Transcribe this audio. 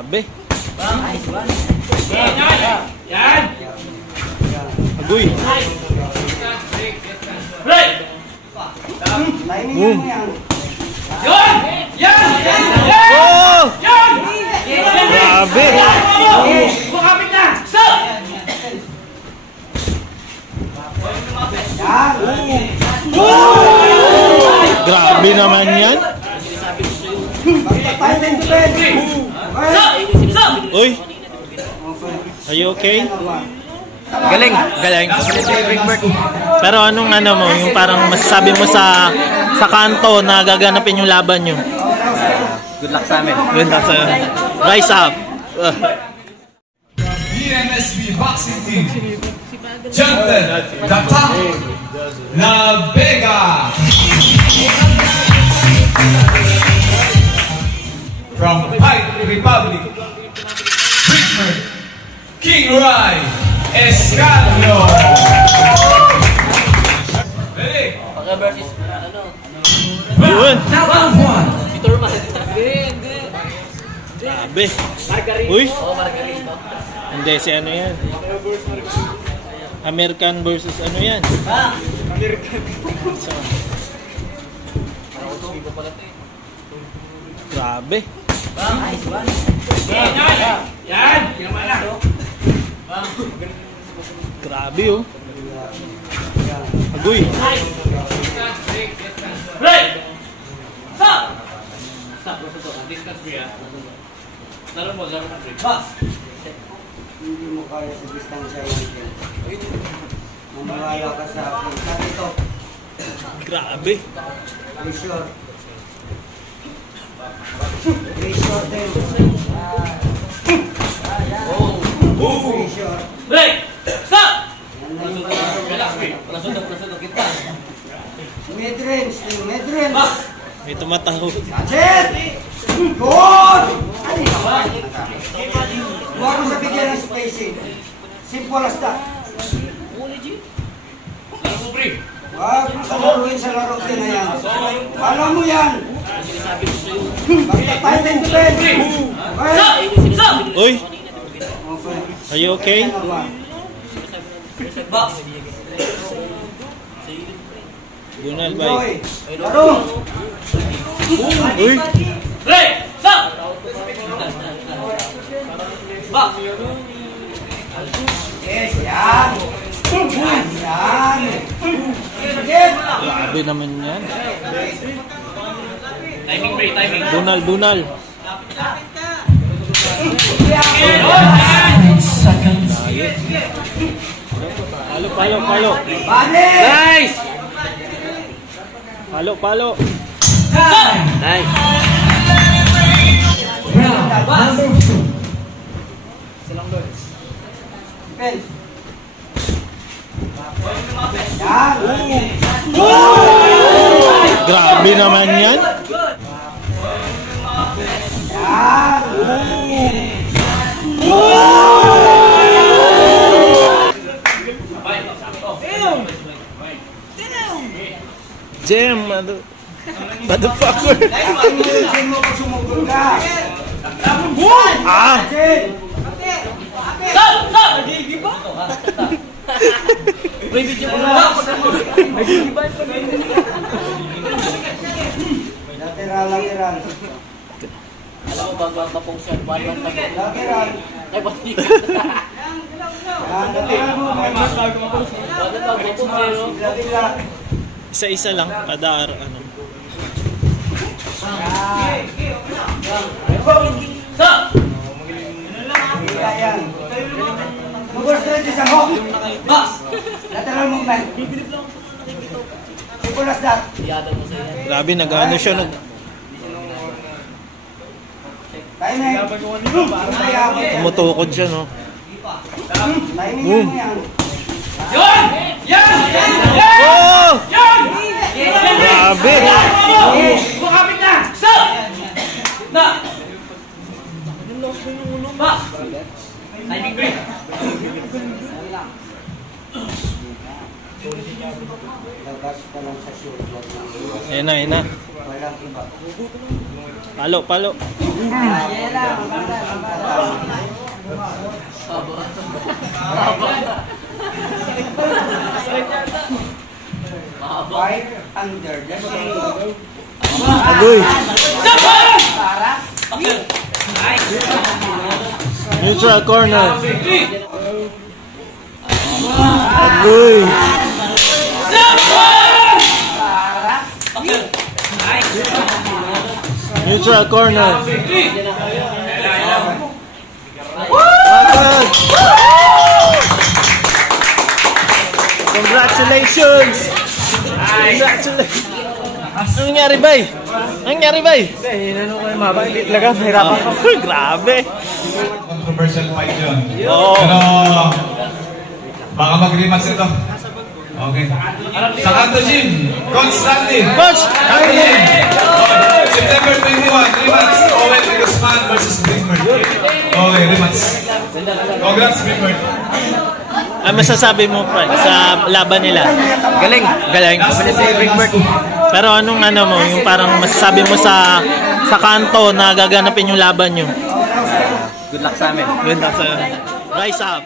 Grabe. Yan. Agoy. Boom. Yan! Oh! Grabe. Kumapit na! Stop! Grabe naman yan. Uy. Are you okay? Galing. Galing. Pero anong ano mo, yung parang masasabi mo sa kanto na gaganapin yung laban nyo? Good luck sa amin. Good luck sa rise up. DMSB Boxing Team Champion the Top La Vega from Fight Republic Brickman King Rai Escalio. Ready? Pagka versus ano? Yun. Round one. Vitorman. Grabe. Uy. Oo, Margarito. Hindi, si ano yan? American versus ano yan? American. So, grabe. Yan! Yan na! Grabe oh. Agoy. Break! Stop! Stop, discuss free ah. Laro mo break. Boss! Hindi mo kaya sa distansya yan. Mamawala ka sa akin. Sabi ito, Grabe. pressure. Pressure din. Pressure. Break! Stop! Yan na yung parang. Relax, break. Plasundok kita. Mid-range din, mid-range. Boss! May tumatahod. That's it! Good! Huwag mo sa bigyan ng spacing. Simple as that. Laro mo, break. Huwag mo sa laruin sa laro din na yan. Alam mo yan. Basta tight and defend. Stop! Stop! Uy. Are you okay? Box! Bunal Enjoy. bay. Laro. Uy. Break! Stop! Box! Yes, yan. Yan. Yan. Grabe naman yan. Timing, break, timing. Bunal. Palo. Balik. Nice! Palo. Nice. Round number 2. Defend. Yan. Grabe naman yan. Yan. Jam, motherfucker. Ayusin mo kung sumugod ka. Ah! Stop! Stop! May video ko na. Lateral. Alam mo bago ang tapong siya. Lateral. Ay, pati. Yan, lateral mo. Bago tapong pero. Lateral. Isa-isa lang kada ano. Stop! Yan. Mugor straight sa hook. Box! Lateral movement. Simple as that. Iyada mo sa iya. Grabe, nag-ano siya. Timing. Tumutukod siya, no? Timing Boom. mo yan. Yan! Yan! Oh! Yan! Grabe! Kumapit na! Stop! Na! Box! Timing, break. Labas ka lang sa shoot. Ayan na. Walang iba. Palo. Yan lang. under the shade. Agoy. Neutral corner. Agoy. Neutral corner. Congratulations! Congratulations! Anong nangyari, bay? Anong nangyari, bay? Hinano ko yung maba, hindi talaga, mahirapan ka. Grabe! Controversial fight yun. Oo. Pero, baka mag-rematch ito. Okay. Sa Kanto Gym, Coach Stanley. Coach! Kanto Gym. September 21, rematch. Owen Guzman versus Brickmert. Okay, rematch. Congrats, Brickmert. Ano masasabi mo, pre, sa laban nila? Galing. Galing. Pero anong ano mo, yung parang masasabi mo sa kanto na gaganapin yung laban nyo? Good luck sa amin. Good luck sa'yo. Rise up.